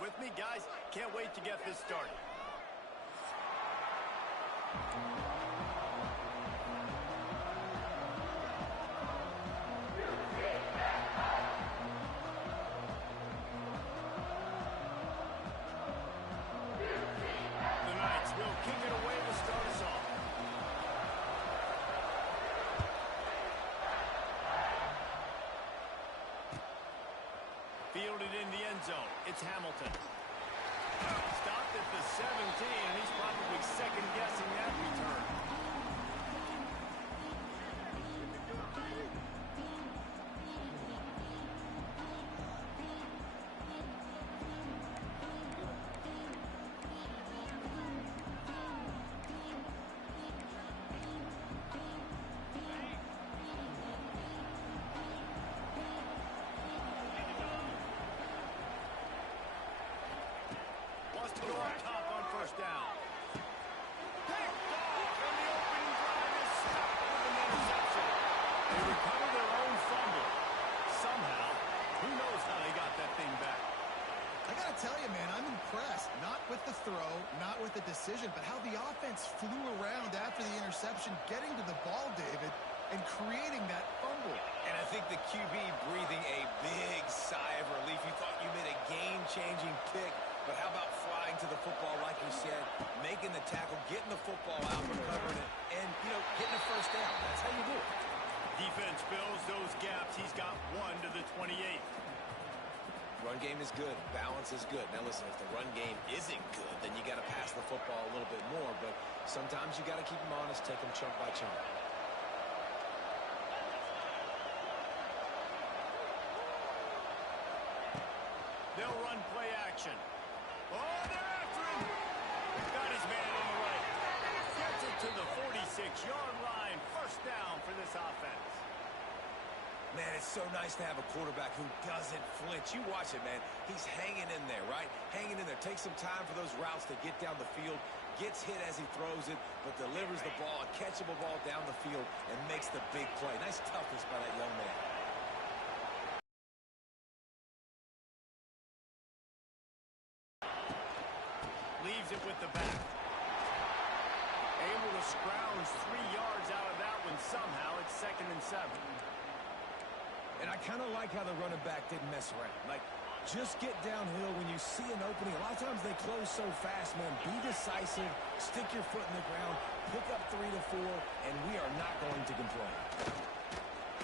with me, guys? Can't wait to get this started. The Knights will kick it away to start us off. Fielded in the end zone. It's Hamilton. Stopped at the 17, and he's probably second-guessing that return. Wants to go up top on first down. Picked off, and the opening drive is stopped with an interception. They recover their own fumble. Somehow, who knows how they got that thing back. I got to tell you, man, I'm impressed. Not with the throw, not with the decision, but how the offense flew around after the interception, getting to the ball, David, and creating that fumble. And I think the QB breathing a big sigh of relief. You thought you made a game-changing pick, but how about flying to the football, like you said, making the tackle, getting the football out, recovering it, and, getting a first down. That's how you do it. Defense fills those gaps. He's got one to the 28. Run game is good. Balance is good. Now, listen, if the run game isn't good, then you got to pass the football a little bit more, but sometimes you got to keep them honest, take them chunk by chunk. They'll run play action. Oh, they're after him. Got his man on the right. Gets it to the 46-yard line. First down for this offense. Man, it's so nice to have a quarterback who doesn't flinch. You watch it, man. He's hanging in there, right? Hanging in there. Takes some time for those routes to get down the field. Gets hit as he throws it, but delivers the ball, a catchable ball down the field, and makes the big play. Nice toughness by that young man. Leaves it with the back. Able to scrounge 3 yards out of that one somehow. It's 2nd and 7. And I kind of like how the running back didn't mess around. Like, just get downhill when you see an opening. A lot of times they close so fast, man. Be decisive, stick your foot in the ground, pick up 3 to 4, and we are not going to complain.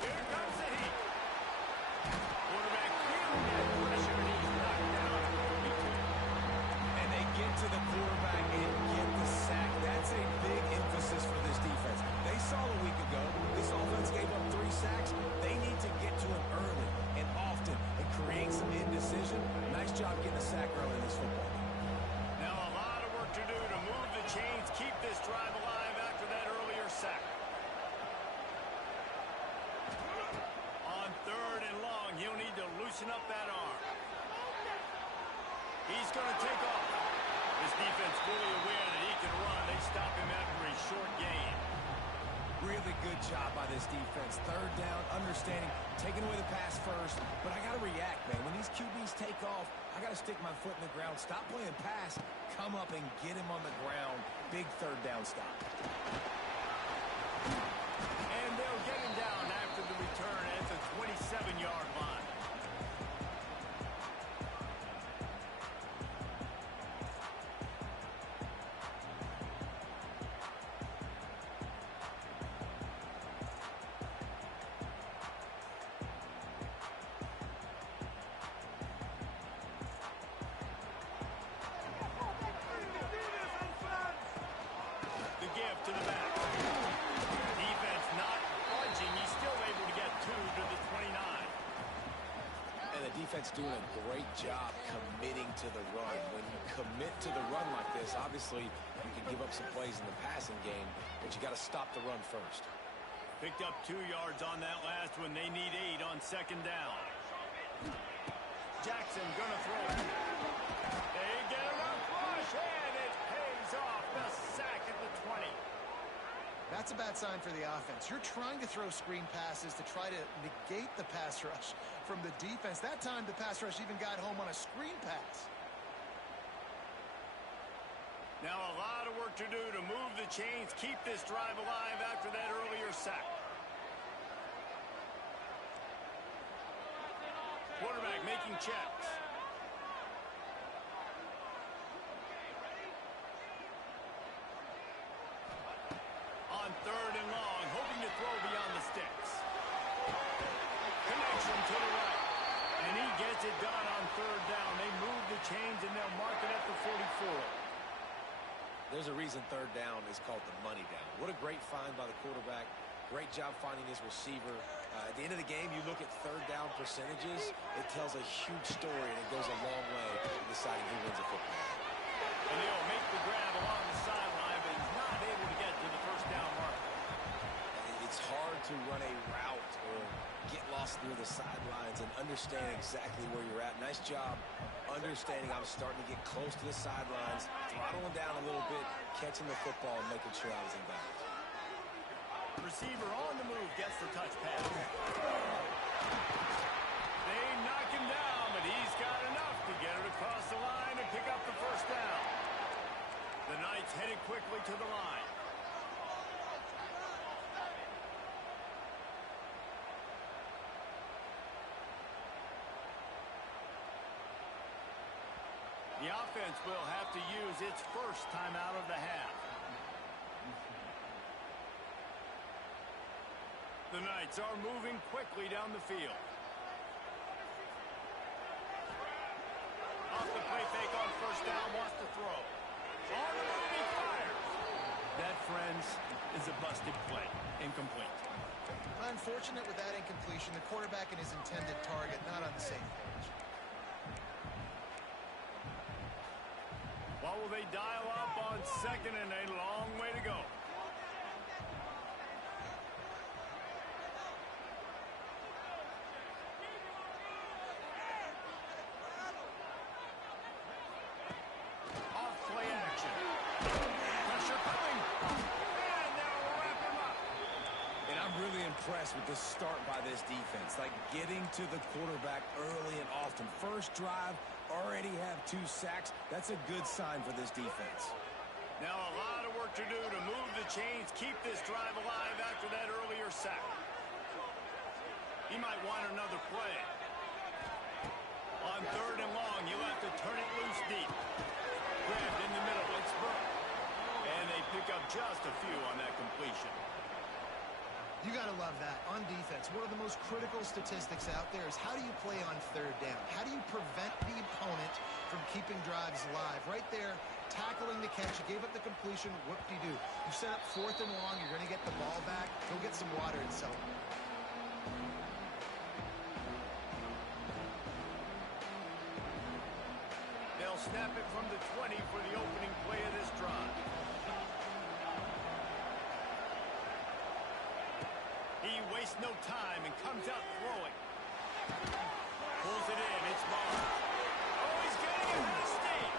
Here comes the heat. Quarterback feeling that pressure, and he's knocked down at 42. And they get to the quarterback and get the sack. That's a big emphasis for this defense. They saw a week ago, this offense gave up 3 sacks. They need to get to it early and often and create some indecision. Nice job getting a sack early in this football game. Now a lot of work to do to move the chains, keep this drive alive after that earlier sack. On 3rd and long, he'll need to loosen up that arm. He's going to take off. This defense fully aware that he can run. They stop him after a short gain. Really good job by this defense. 3rd down, understanding, taking away the pass first. But I got to react, man. When these QBs take off, I got to stick my foot in the ground. Stop playing pass. Come up and get him on the ground. Big 3rd down stop. And they'll get him down after the return at the 27-yard line. To the back. Defense not budging. He's still able to get 2 to the 29. And the defense doing a great job committing to the run. When you commit to the run like this, obviously you can give up some plays in the passing game, but you got to stop the run first. Picked up 2 yards on that last one. They need 8 on 2nd down. Jackson gonna throw it. They get a run flush, and it pays off. The sack at the 20. That's a bad sign for the offense. You're trying to throw screen passes to try to negate the pass rush from the defense. That time, the pass rush even got home on a screen pass. Now a lot of work to do to move the chains, keep this drive alive after that earlier sack. Quarterback making checks. On 3rd and long, hoping to throw beyond the sticks. Connection to the right. And he gets it done on 3rd down. They move the chains and they'll mark it at the 44. There's a reason 3rd down is called the money down. What a great find by the quarterback. Great job finding his receiver. At the end of the game, you look at 3rd down percentages. It tells a huge story, and it goes a long way in deciding who wins a football. And he'll make the grab along the sideline, but he's not able to get to the 1st down mark. It's hard to run a route or get lost near the sidelines and understand exactly where you're at. Nice job understanding I'm starting to get close to the sidelines, throttling down a little bit, catching the football, and making sure I was in bounds. Receiver on the move gets the touch pass. They knock him down, but he's got enough to get it across the line and pick up the 1st down. The Knights headed quickly to the line. The offense will have to use its 1st timeout of the half. The Knights are moving quickly down the field. Off the play fake on 1st down, wants to throw. On the move, he fires. That, friends, is a busted play. Incomplete. Unfortunate with that incompletion. The quarterback and his intended target not on the same page. What will they dial up on 2nd and a long way to go? Off play action. Pressure coming. And they'll wrap him up. And I'm really impressed with the start by this defense. Like getting to the quarterback early and often. 1st drive, already have 2 sacks. That's a good sign for this defense. Now a lot of work to do to move the chains, keep this drive alive after that earlier sack. He might want another play. On 3rd and long, you'll have to turn it loose deep. Grabbed in the middle, it's Burke. And they pick up just a few on that completion. You got to love that. On defense, one of the most critical statistics out there is how do you play on 3rd down? How do you prevent the opponent from keeping drives alive? Right there, tackling the catch. You gave up the completion. Whoop-de-doo. You set up 4th and long. You're going to get the ball back. Go get some water and celebrate. They'll snap it from the 20 for the opening play of this drive. He wastes no time and comes out throwing. Pulls it in. It's Barr. Oh, he's getting it with steam.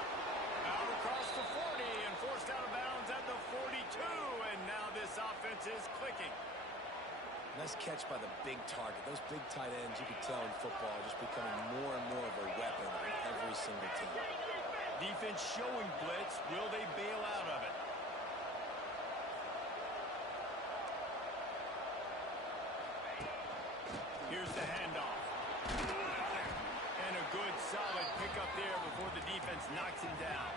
Out across the 40 and forced out of bounds at the 42. And now this offense is clicking. Nice catch by the big target. Those big tight ends, you can tell in football, are just becoming more and more of a weapon on every single team. Defense showing blitz. Will they bail out of it? Here's the handoff. And a good, solid pickup there before the defense knocks him down.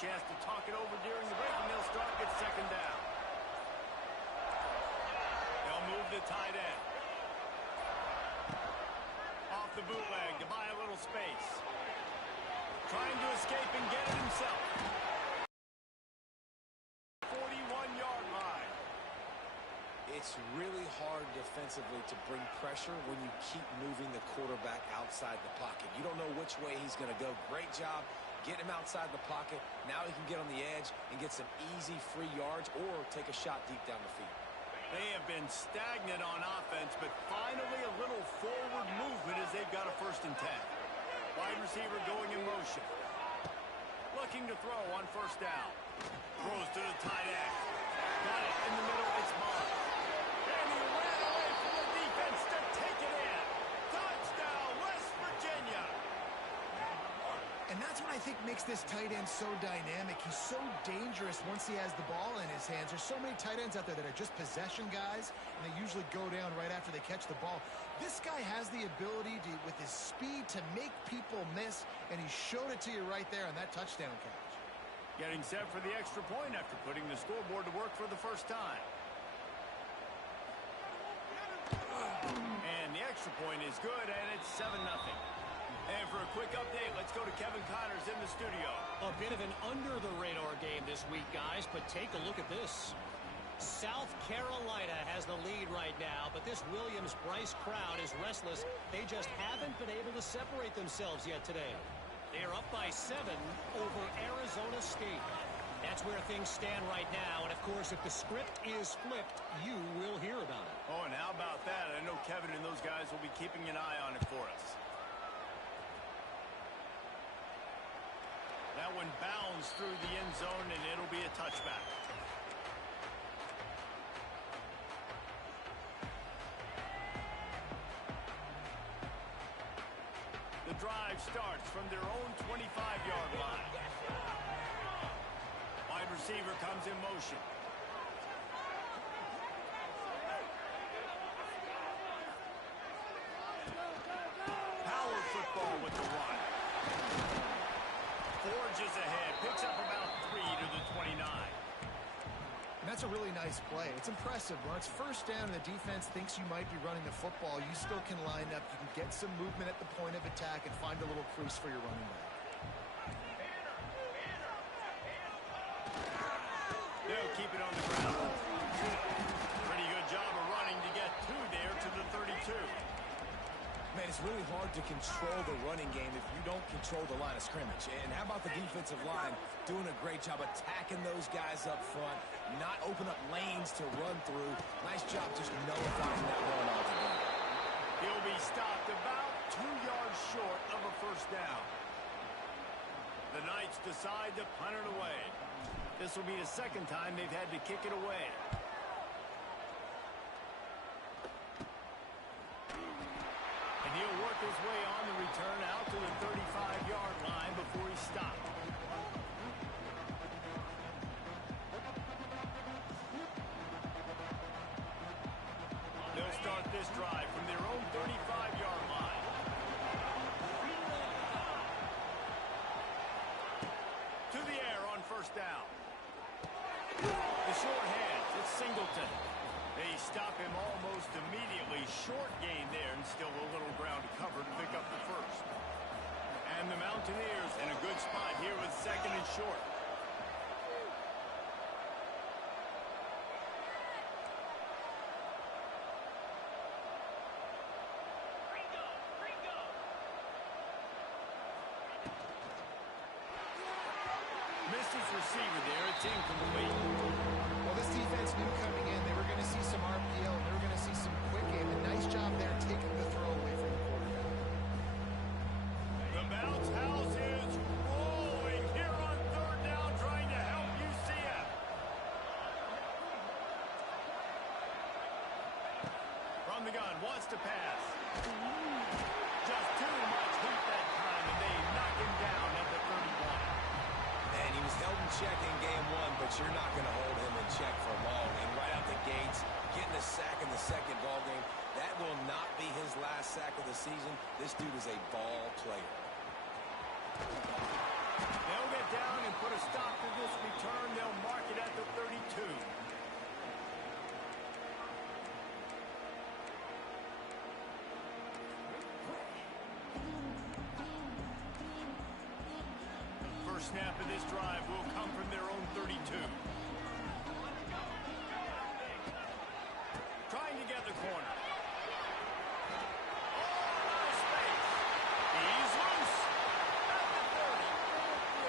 Chance to talk it over during the break, and they'll start at 2nd down. They'll move the tight end. Off the bootleg to buy a little space. Trying to escape and get it himself. 41-yard line. It's really hard defensively to bring pressure when you keep moving the quarterback outside the pocket. You don't know which way he's going to go. Great job Get him outside the pocket. Now he can get on the edge and get some easy free yards or take a shot deep down the field. They have been stagnant on offense, but finally a little forward movement as they've got a 1st and 10. Wide receiver going in motion. Looking to throw on 1st down. Throws to the tight end. Got it in the middle. It's Moss. And he ran away from the defense to take it in. Touchdown, West Virginia. And that's what I think makes this tight end so dynamic. He's so dangerous once he has the ball in his hands. There's so many tight ends out there that are just possession guys, and they usually go down right after they catch the ball. This guy has the ability to, with his speed, to make people miss, and he showed it to you right there on that touchdown catch. Getting set for the extra point after putting the scoreboard to work for the 1st time. And the extra point is good, and it's 7-0. And for a quick update, let's go to Kevin Connors in the studio. A bit of an under-the-radar game this week, guys, but take a look at this. South Carolina has the lead right now, but this Williams-Brice crowd is restless. They just haven't been able to separate themselves yet today. They are up by 7 over Arizona State. That's where things stand right now, and of course, if the script is flipped, you will hear about it. Oh, and how about that? I know Kevin and those guys will be keeping an eye on it for us. That one bounds through the end zone, and it'll be a touchback. The drive starts from their own 25-yard line. Wide receiver comes in motion. Power football with the run. Forges ahead, picks up about 3 to the 29. And that's a really nice play. It's impressive. When it's 1st down and the defense thinks you might be running the football, you still can line up. You can get some movement at the point of attack and find a little crease for your running back. They'll keep it on the ground. Pretty good job of running to get 2 there to the 32. Man, it's really hard to control the running game if you don't control the line of scrimmage. And how about the defensive line doing a great job attacking those guys up front, not open up lanes to run through. Nice job just nullifying that run altogether. He'll be stopped about 2 yards short of a 1st down. The Knights decide to punt it away. This will be the 2nd time they've had to kick it away. And he'll work his way on the return out to the 35-yard line before he stopped. They'll start this drive from their own 35-yard line. To the air on 1st down. The short hands, it's Singleton. They stop him almost immediately. Short gain there, and still a little ground to cover to pick up the 1st. And the Mountaineers in a good spot here with 2nd and short. Missed his receiver there. It's incomplete. Well, this defense knew coming in they were going to see some RPO, and they were going to see some quick game. A nice job there taking the throw away from the quarterback. The bounce house is rolling here on 3rd down, trying to help UCF. From the gun, wants to pass. Just too much heat that time, and they knock him down at the 31. And he was held in check in game 1, but you're not going to hold him in check for long. And right out the gates, getting a sack in the 2nd ball game, that will not be his last sack of the season. This dude is a ball player. They'll get down and put a stop to this return. They'll mark it at the 32. First snap of this drive will come from their own 32. Trying to get the corner. Oh, nice space. He's loose at the 30.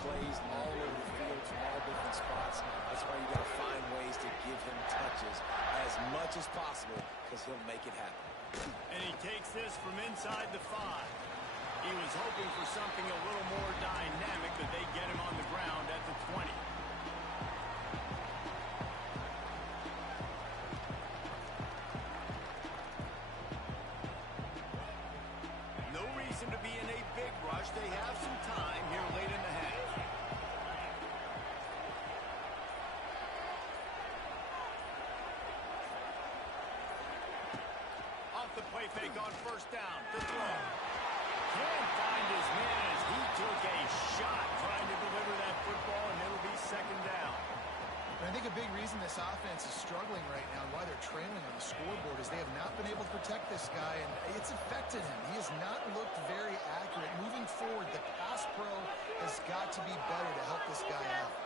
plays all over the field from all different spots. That's why you got to find ways to give him touches as much as possible because he'll make it happen. And he takes this from inside the 5. He was hoping for something a little more dynamic, but they get him on the ground at the 20. No reason to be in a big rush. They have some time here late in the half. Off the play fake on first down. The throw. Can't find his man as he took a shot trying to deliver that football, and it'll be second down. And I think a big reason this offense is struggling right now and why they're trailing on the scoreboard is they have not been able to protect this guy, and it's affected him. He has not looked very accurate. Moving forward, the pass pro has got to be better to help this guy out.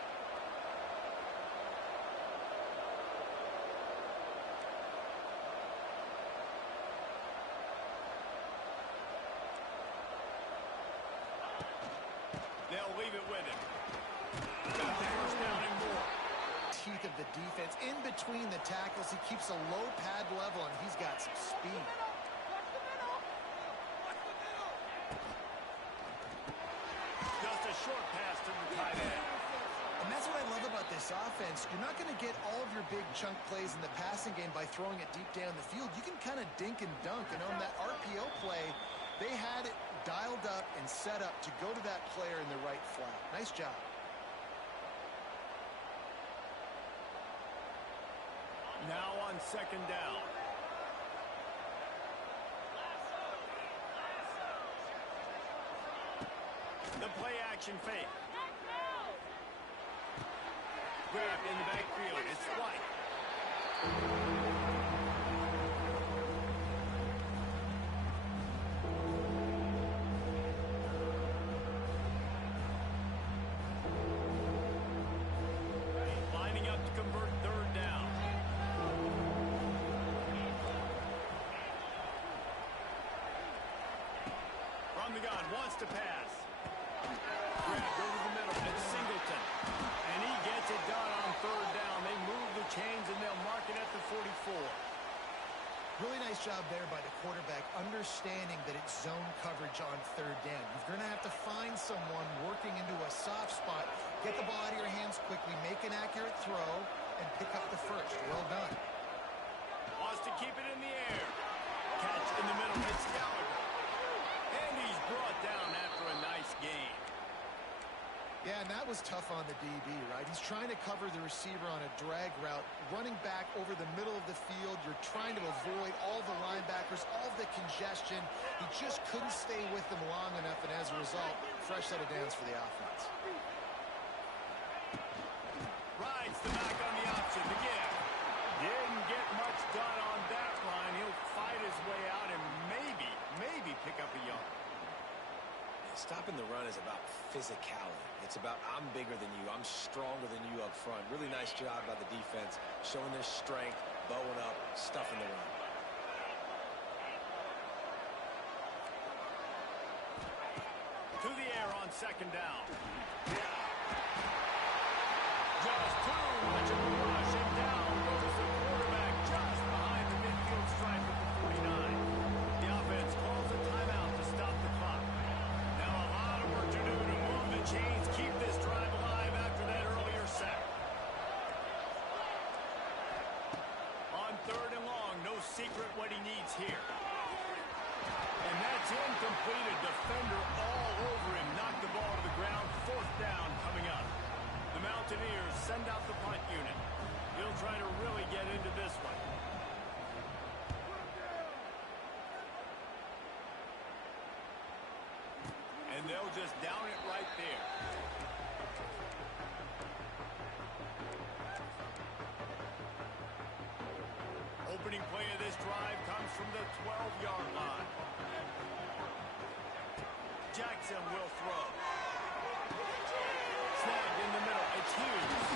They'll leave it with him. Got the first down and more. Teeth of the defense in between the tackles. He keeps a low pad level, and he's got some speed. Just a short pass to the tight end. And that's what I love about this offense. You're not going to get all of your big chunk plays in the passing game by throwing it deep down the field. You can kind of dink and dunk. And on that RPO play, they had it dialed up and set up to go to that player in the right flat. Nice job. Now on second down. The play action fake. Grabbed in the backfield. It's White. Lining up to convert third down. From the gun, wants to pass. Grabbed over the middle. It's Singleton. And he gets it done on third down. They move the chains and they'll mark it at the 44. Really nice job there by the quarterback, understanding that it's zone coverage on third down. You're going to have to find someone working into a soft spot, get the ball out of your hands quickly, make an accurate throw, and pick up the first. Well done. Wants to keep it in the air. Catch in the middle. It's Gallagher. And he's brought down after a nice gain. Yeah, and that was tough on the DB, right? He's trying to cover the receiver on a drag route, running back over the middle of the field. You're trying to avoid all the linebackers, all the congestion. He just couldn't stay with them long enough, and as a result, fresh set of downs for the offense. Rides the back on the option. The give. Didn't get much done on that line. He'll fight his way out and maybe pick up a yard. Stopping the run is about physicality. It's about I'm bigger than you. I'm stronger than you up front. Really nice job by the defense, showing their strength, bowing up, stuffing the run. To the air on second down. Just too much of a rush, and down goes the quarterback just behind the midfield stripe at the 49. The offense calls a timeout to stop the clock. Now a lot of work to do to move the chains, keep this drive alive after that earlier sack. On third and long, no secret what he needs here. And that's incomplete. A defender all over him. Knocked the ball to the ground. Fourth down coming up. The Mountaineers send out the punt unit. He'll try to really get into this one. And they'll just down it right there. Opening play of this drive comes from the 12-yard line. Jackson will throw. Snagged in the middle. It's Hughes.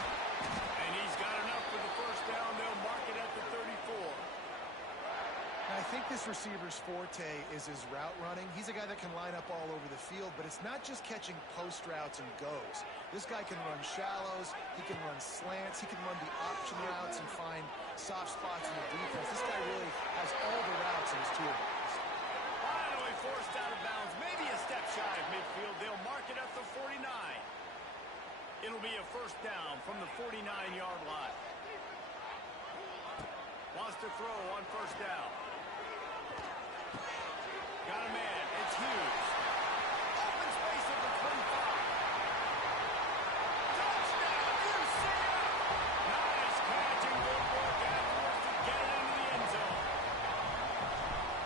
And he's got enough for the first down. They'll mark it at the 34. And I think this This receiver's forte is his route running. He's a guy that can line up all over the field, but it's not just catching post routes and goes. This guy can run shallows, he can run slants, he can run the option routes and find soft spots in the defense. This guy really has all the routes in his toolbox. Finally forced out of bounds, maybe a step shy of midfield. They'll mark it at the 49. It'll be a first down from the 49-yard line. Wants to throw on first down. Got a man. It's Hughes. Open space at the 25. Touchdown, UCF! Nice catch and good work afterwards to get it into the end zone.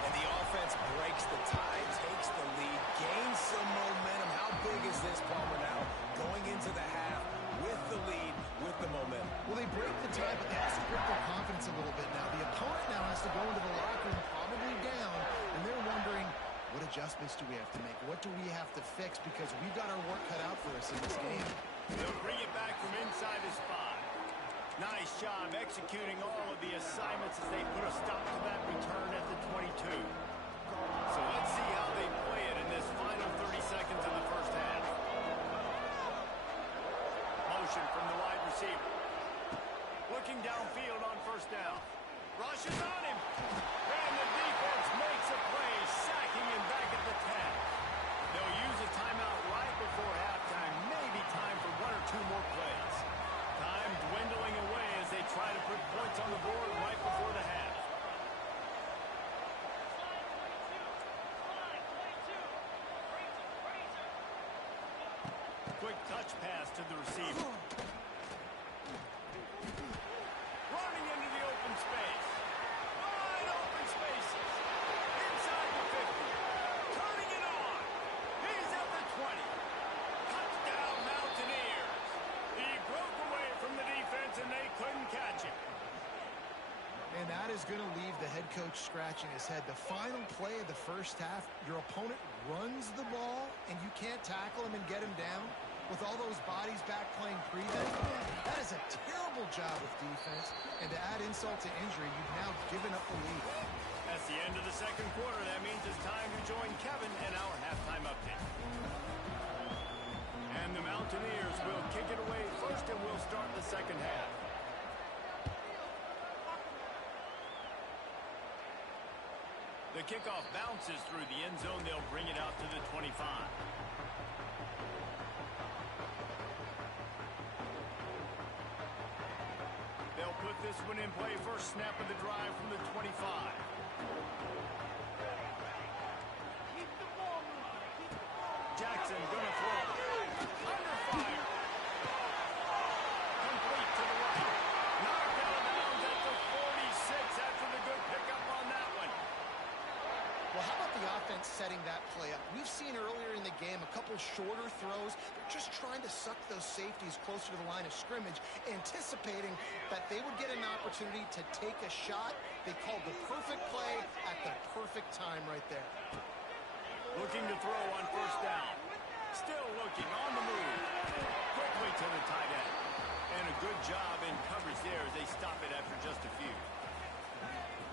And the offense breaks the tie, takes the lead, gains some momentum. How big is this, Palmer, now? Going into the half with the lead, with the momentum. Well, they break the tie, but they also grip their confidence a little bit now. The opponent now has to go into the locker room, probably down, and they're wondering, what adjustments do we have to make? What do we have to fix? Because we've got our work cut out for us in this game. They'll bring it back from inside his 5. Nice job executing all of the assignments as they put a stop to that return at the 22. So let's see how they play it in this final 30 seconds of the first half. Motion from the wide receiver. Looking downfield on first down. Rushes on him. And the defense makes a play, sacking him back at the 10. They'll use a timeout right before halftime. Maybe time for 1 or 2 more plays. Time dwindling away as they try to put points on the board right before the half. Quick touch pass to the receiver. Running into the open space. Wide open spaces. Inside the 50. Turning it on. He's at the 20. Touchdown, Mountaineers. He broke away from the defense and they couldn't catch him. And that is going to leave the head coach scratching his head. The final play of the first half, your opponent runs the ball and you can't tackle him and get him down. With all those bodies back playing prevent, that is a terrible job of defense. And to add insult to injury, you've now given up the lead. That's the end of the second quarter. That means it's time to join Kevin in our halftime update. And the Mountaineers will kick it away first and we'll start the second half. The kickoff bounces through the end zone. They'll bring it out to the 25. They'll put this one in play. First snap of the drive from the 25. Jackson gonna throw. Under fire. Complete to the right. Knocked out of bounds at the 46 after the good pickup on that one. Well, how about the offense setting that play up? We've seen earlier in the game a couple shorter throws. They're just trying to suck those safeties closer to the line of scrimmage, anticipating that they would get an opportunity to take a shot. They called the perfect play at the perfect time right there. Looking to throw on first down. Still looking on the move. Quickly to the tight end. And a good job in coverage there as they stop it after just a few.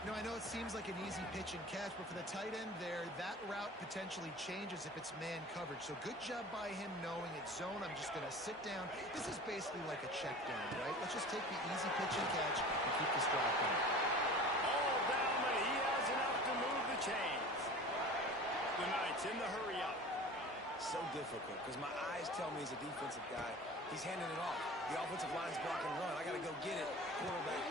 No, I know it seems like an easy pitch and catch, but for the tight end there, that route potentially changes if it's man coverage. So good job by him knowing it's zone. I'm just going to sit down. This is basically like a check down, right? Let's just take the easy pitch and catch and keep this drive going. All down, but he has enough to move the chains. The Knights in the hurry up. So difficult because my eyes tell me as a defensive guy, he's handing it off. The offensive line's blocking run. I got to go get it. Quarterback.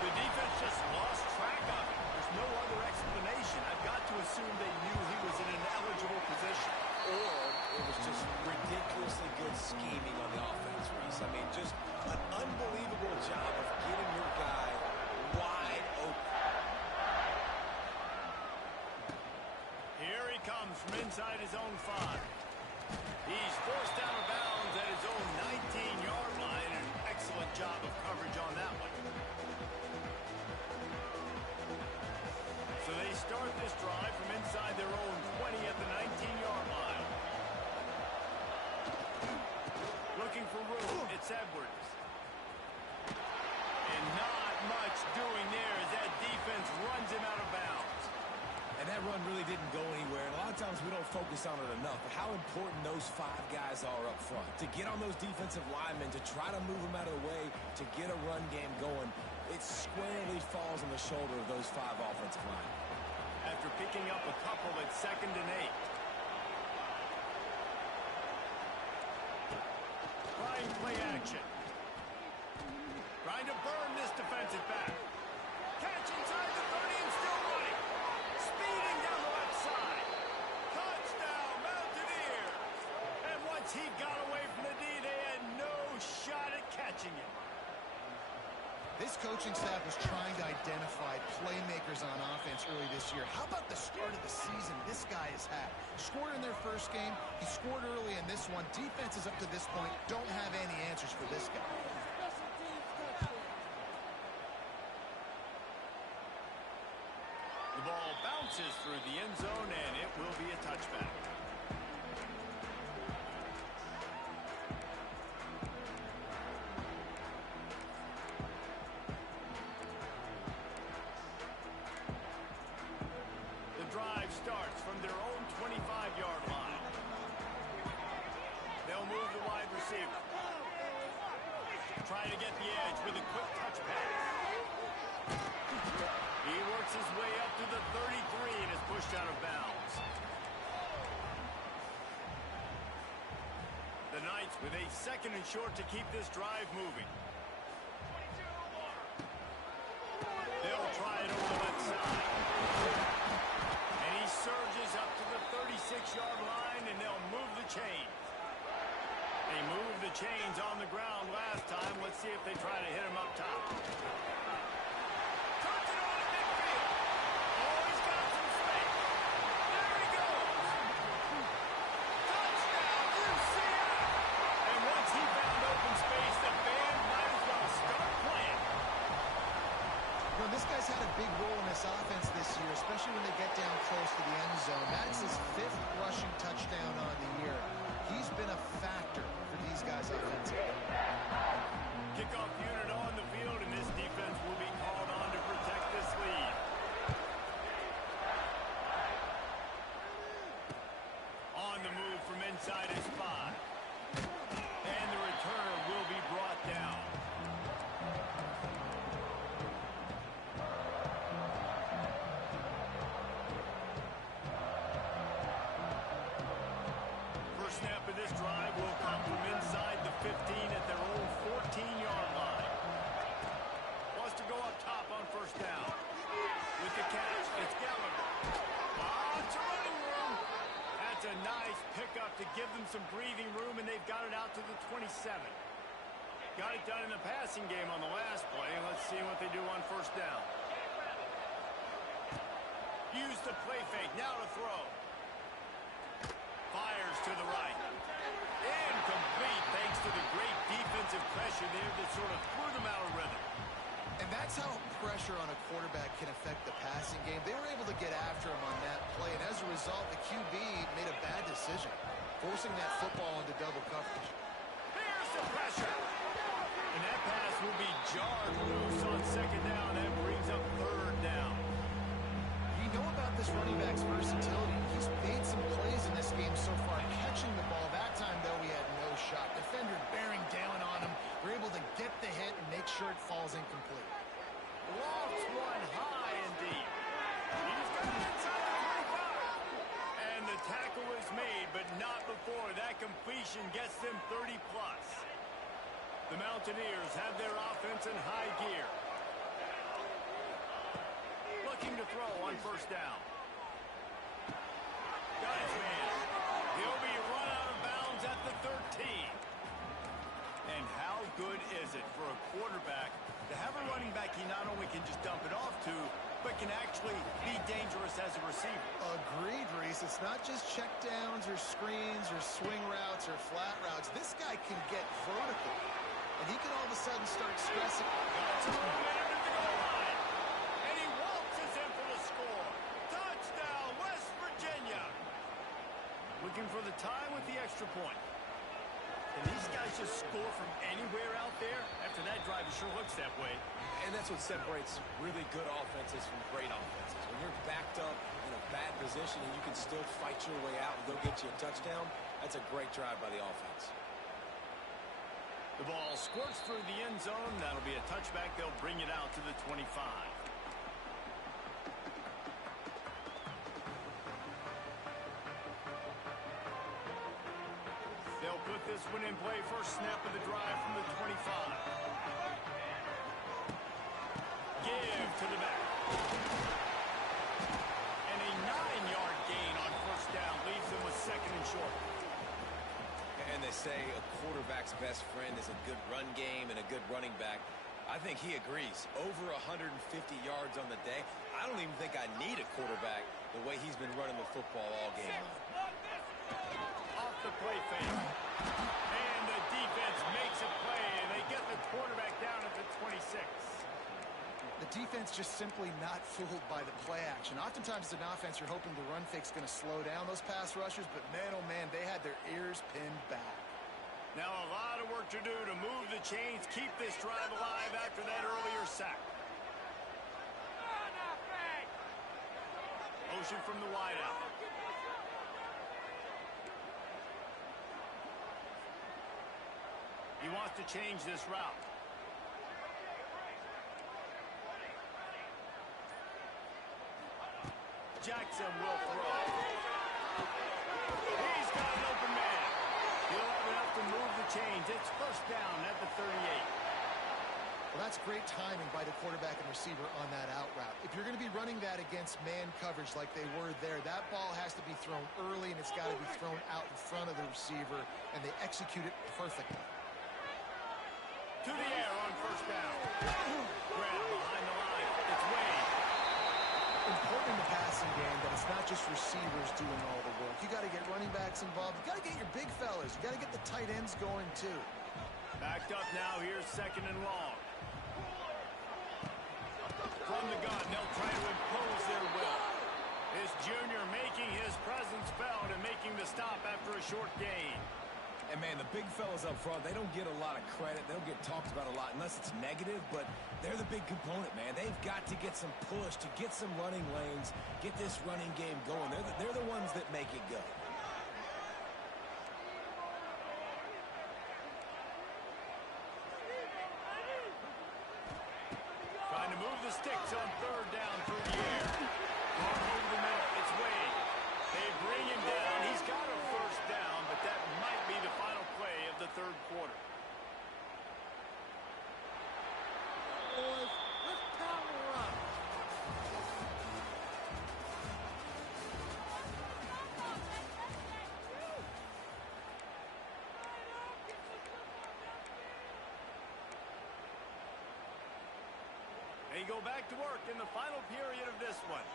The defense just lost track of it. There's no other explanation. I've got to assume they knew he was in an eligible position. Or it was just ridiculously good scheming on the offense, Reese. I mean, just an unbelievable job of getting your guy wide open. Here he comes from inside his own 5. He's forced out of bounds at his own 19-yard line. An excellent job of coverage on that one. So they start this drive from inside their own 20 at the 19-yard line. focus on it enough, but how important those 5 guys are up front. To get on those defensive linemen, to try to move them out of the way, to get a run game going, it squarely falls on the shoulder of those 5 offensive linemen. After picking up a couple at 2nd and 8. Trying play action. Trying to burn this defensive back. Catch inside the 30 and still running. Speeding down the left side. Touchdown, Mountaineers. And once he got away from the D, they had no shot at catching him. This coaching staff was trying to identify playmakers on offense early this year. How about the start of the season this guy has had? Scored in their first game. He scored early in this one. Defenses up to this point don't have any answers for this guy. The ball bounces through the end zone, and it will be a touchback. The drive starts from their own 25-yard line. They'll move the wide receiver. Trying to get the edge with a quick touch pass. He works his way up to the 33 and is pushed out of bounds. The Knights with a 2nd and short to keep this drive moving. They'll try it over the left side. And he surges up to the 36-yard line, and they'll move the chains. They moved the chains on the ground last time. Let's see if they try to hit him up top. This guy's had a big role in this offense this year, especially when they get down close to the end zone. That's his 5th rushing touchdown on the year. He's been a factor for these guys offensively. Kickoff unit on the field, and this defense will be called on to protect this lead. On the move from inside his 5. And the returner will be brought down. Snap of this drive will come from inside the 15 at their own 14-yard line. Wants to go up top on 1st down. With the catch, it's Gallagher. Lots of running room. That's a nice pickup to give them some breathing room, and they've got it out to the 27. Got it done in the passing game on the last play, and let's see what they do on 1st down. Use the play fake, now to throw. Fires to the right. Incomplete thanks to the great defensive pressure there that sort of threw them out of rhythm. And that's how pressure on a quarterback can affect the passing game. They were able to get after him on that play, and as a result, the QB made a bad decision, forcing that football into double coverage. Here's the pressure. And that pass will be jarred loose on 2nd down. That brings up 3rd down. You know about this running back's versatility. He's made some plays in this game so far, catching the ball. That time, though, he had no shot. Defender bearing down on him. They're able to get the hit and make sure it falls incomplete. Lofts one high and deep. He's got it inside the 25. And the tackle is made, but not before that completion gets them 30-plus. The Mountaineers have their offense in high gear. Looking to throw on 1st down. Got his man. He'll be run out of bounds at the 13. And how good is it for a quarterback to have a running back he not only can just dump it off to, but can actually be dangerous as a receiver? Agreed, Reese. It's not just checkdowns or screens or swing routes or flat routes. This guy can get vertical, and he can all of a sudden start stressing. Got some momentum at the goal line. And he waltzes in for the score. Touchdown, West Virginia. Looking for the tie with the extra point. Can these guys just score from anywhere out there? After that drive, it sure looks that way. And that's what separates really good offenses from great offenses. When you're backed up in a bad position, position and you can still fight your way out and go get you a touchdown, that's a great drive by the offense. The ball squirts through the end zone. That'll be a touchback. They'll bring it out to the 25. They'll put this one in play. First snap of the drive from the 25. Give to the back. And a 9-yard gain on first down leaves them with second and short. And they say a quarterback's best friend is a good run game and a good running back. I think he agrees. Over 150 yards on the day. I don't even think I need a quarterback the way he's been running the football all game long. Off the play fake. And the defense makes a play, and they get the quarterback down at the 26. The defense just simply not fooled by the play action. Oftentimes as an offense, you're hoping the run fake's going to slow down those pass rushers, but man, oh man, they had their ears pinned back. Now a lot of work to do to move the chains, keep this drive alive after that earlier sack. Motion from the wideout. He wants to change this route. Jackson will throw. He's got an open man. He'll have enough to move the chains. It's first down at the 38. Well, that's great timing by the quarterback and receiver on that out route. If you're going to be running that against man coverage like they were there, that ball has to be thrown early, and it's got to be thrown out in front of the receiver, and they execute it perfectly. To the air on first down. Grab behind the line. It's Wade. Important in the passing game that it's not just receivers doing all the work. You got to get running backs involved. You got to get your big fellas. You got to get the tight ends going too. Backed up now. Here's second and long. From the gun, they'll try to impose their will. This junior making his presence felt and making the stop after a short gain. And, man, the big fellas up front, they don't get a lot of credit. They don't get talked about a lot unless it's negative, but they're the big component, man. They've got to get some push, to get some running lanes, get this running game going. They're the ones that make it go. Trying to move the sticks on third down through the air. Over the middle, it's Wade. They bring him down. He's got a first down, but that might be the final play of the third quarter. Boys, let's power up. They go back to work in the final period of this one.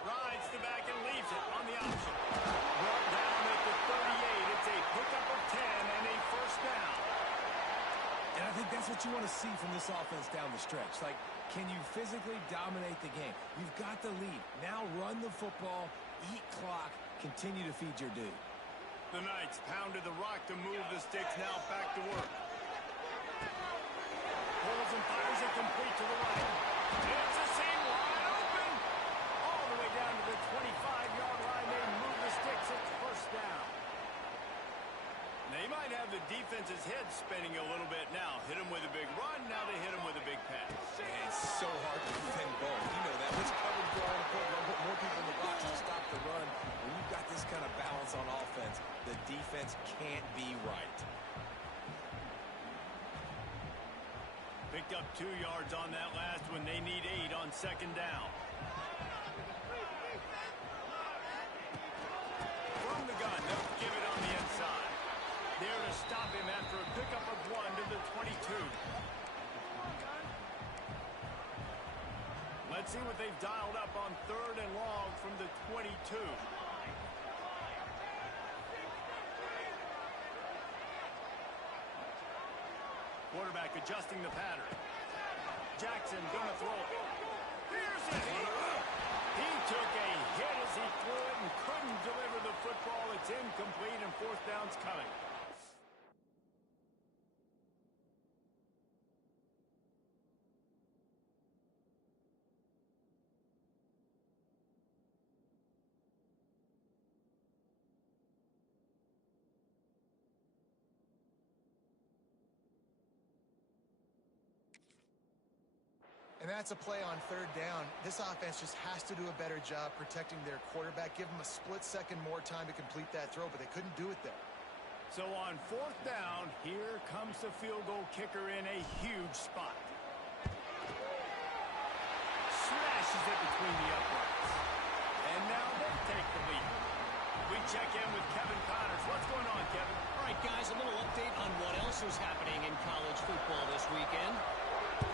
Rides the back and leaves it on the option. Brought down at the 38. It's a pickup of 10 and a first down. And I think that's what you want to see from this offense down the stretch. Like, can you physically dominate the game? You've got the lead. Now run the football, eat clock, continue to feed your dude. The Knights pounded the rock to move the sticks. Now back to work. Pulls and fires it complete to the right. It's a seam wide open. All the way down to the 25-yard line. They move the sticks. It's first down. They might have the defense's head spinning a little bit now. Hit him with a big run. Now they hit him with a big pass. Man, it's so hard to defend both. You know that. Let's cover the ball and put more people in the box to stop the run. When you've got this kind of balance on offense, the defense can't be right. Picked up 2 yards on that last one. They need 8 on second down. From the gun, they'll give it on the inside. There to stop him after a pickup of 1 to the 22. Let's see what they've dialed up on third and long from the 22. Quarterback adjusting the pattern. Jackson gonna throw it. Here's it. He took a hit as he threw it and couldn't deliver the football. It's incomplete and fourth down's coming. that's a play on third down. This offense just has to do a better job protecting their quarterback. Give them a split second more time to complete that throw, but they couldn't do it there. So on fourth down, here comes the field goal kicker in a huge spot. Smashes it between the uprights. And now they take the lead. We check in with Kevin Connors. What's going on, Kevin? All right, guys, a little update on what else is happening in college football this weekend.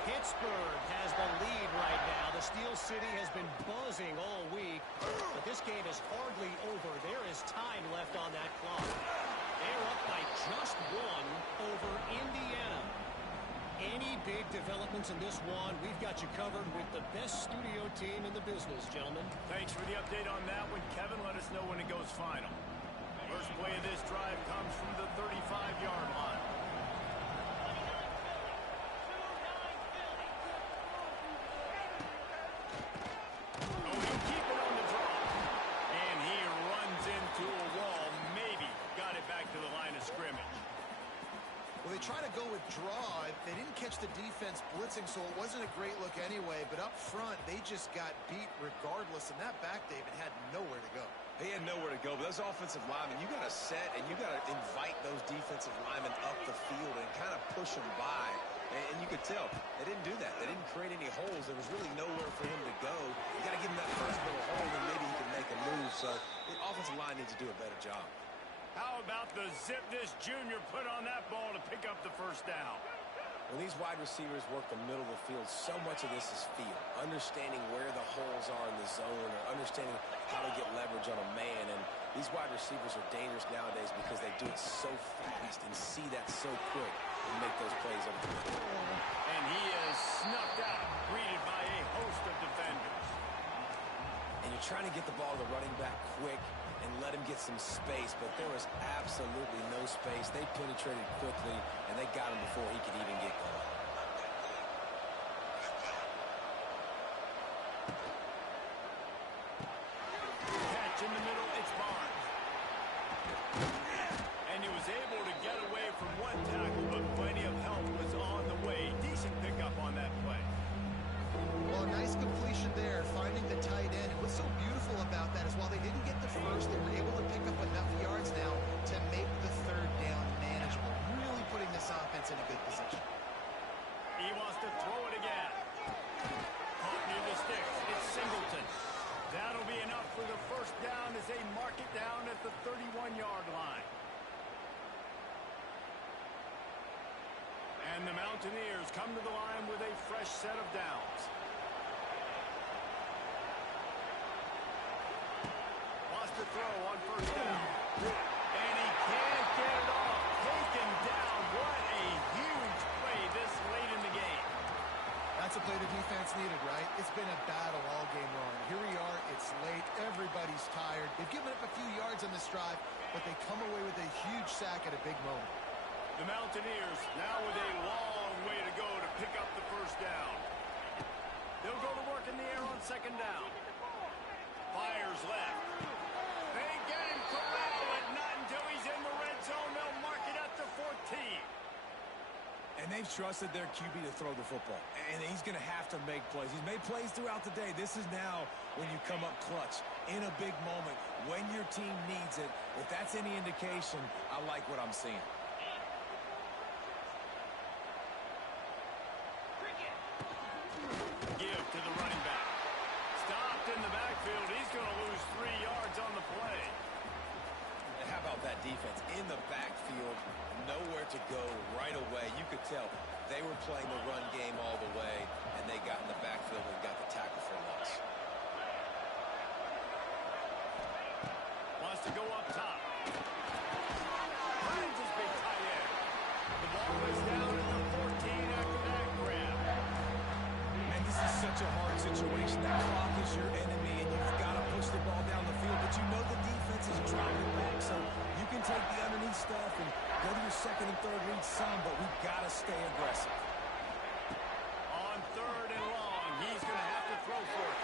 Pittsburgh has the lead right now. The Steel City has been buzzing all week, but this game is hardly over. There is time left on that clock. They're up by just one over Indiana. Any big developments in this one, we've got you covered with the best studio team in the business, gentlemen. Thanks for the update on that one, Kevin. Let us know when it goes final. First play of this drive comes from the 35-yard line. Oh, he'll keep it on the draw. And he runs into a wall. Maybe got it back to the line of scrimmage. Well, they try to go with draw. They didn't catch the defense blitzing, so it wasn't a great look anyway. But up front, they just got beat regardless. And that back, David, had nowhere to go. He had nowhere to go, but those offensive linemen, you got to set and you got to invite those defensive linemen up the field and kind of push them by. And you could tell they didn't do that. They didn't create any holes. There was really nowhere for him to go. You got to give him that first little hole, and maybe he can make a move. So the offensive line needs to do a better job. How about the zip this junior put on that ball to pick up the first down? When these wide receivers work the middle of the field, so much of this is feel. Understanding where the holes are in the zone or understanding how to get leverage on a man. And these wide receivers are dangerous nowadays because they do it so fast and see that so quick and make those plays over the middle. And he is snuffed out, greeted by a host of defenders. And you're trying to get the ball to the running back quick and let him get some space, but there was absolutely no space. They penetrated quickly, and they got him before he could even get going. Catch in the middle, it's Barnes. And he was able to get away from one tackle, but plenty of help was on the way. Decent pickup on that play. Well, a nice completion there, finding the tight end. And what's so beautiful about that is while they didn't get the first, they were able to pick up enough yards now to make the third down manageable. Really putting this offense in a good position. He wants to throw it again. Caught near the sticks. It's Singleton. That'll be enough for the first down as they mark it down at the 31-yard line. And the Mountaineers come to the line with a fresh set of downs. Wants to throw on first down. And he can't get it off. Taken down. What a huge play this late in the game. That's a play the defense needed, right? It's been a battle all game long. Here we are. It's late. Everybody's tired. They've given up a few yards on this drive, but they come away with a huge sack at a big moment. The Mountaineers now with a long way to go to pick up the first down. They'll go to work in the air on second down. Fires left. They get him corralled, but not until he's in the red zone. They'll mark it at the 14. And they've trusted their QB to throw the football. And he's going to have to make plays. He's made plays throughout the day. This is now when you come up clutch in a big moment when your team needs it. If that's any indication, I like what I'm seeing. Give to the running back. Stopped in the backfield. He's going to lose 3 yards on the play. And how about that defense? In the backfield, nowhere to go right away. You could tell they were playing the run game all the way, and they got in the backfield and got the tackle for loss. Wants to go up top. Finds his big tight end. The ball is down at the 14 after that grab. And this is such a hard situation. That clock is your enemy, and you've got to push the ball down the field. But you know the defense is dropping back, so you can take the underneath stuff and go to your second and third read some, but we've got to stay aggressive. On third and long, he's going to have to throw for it.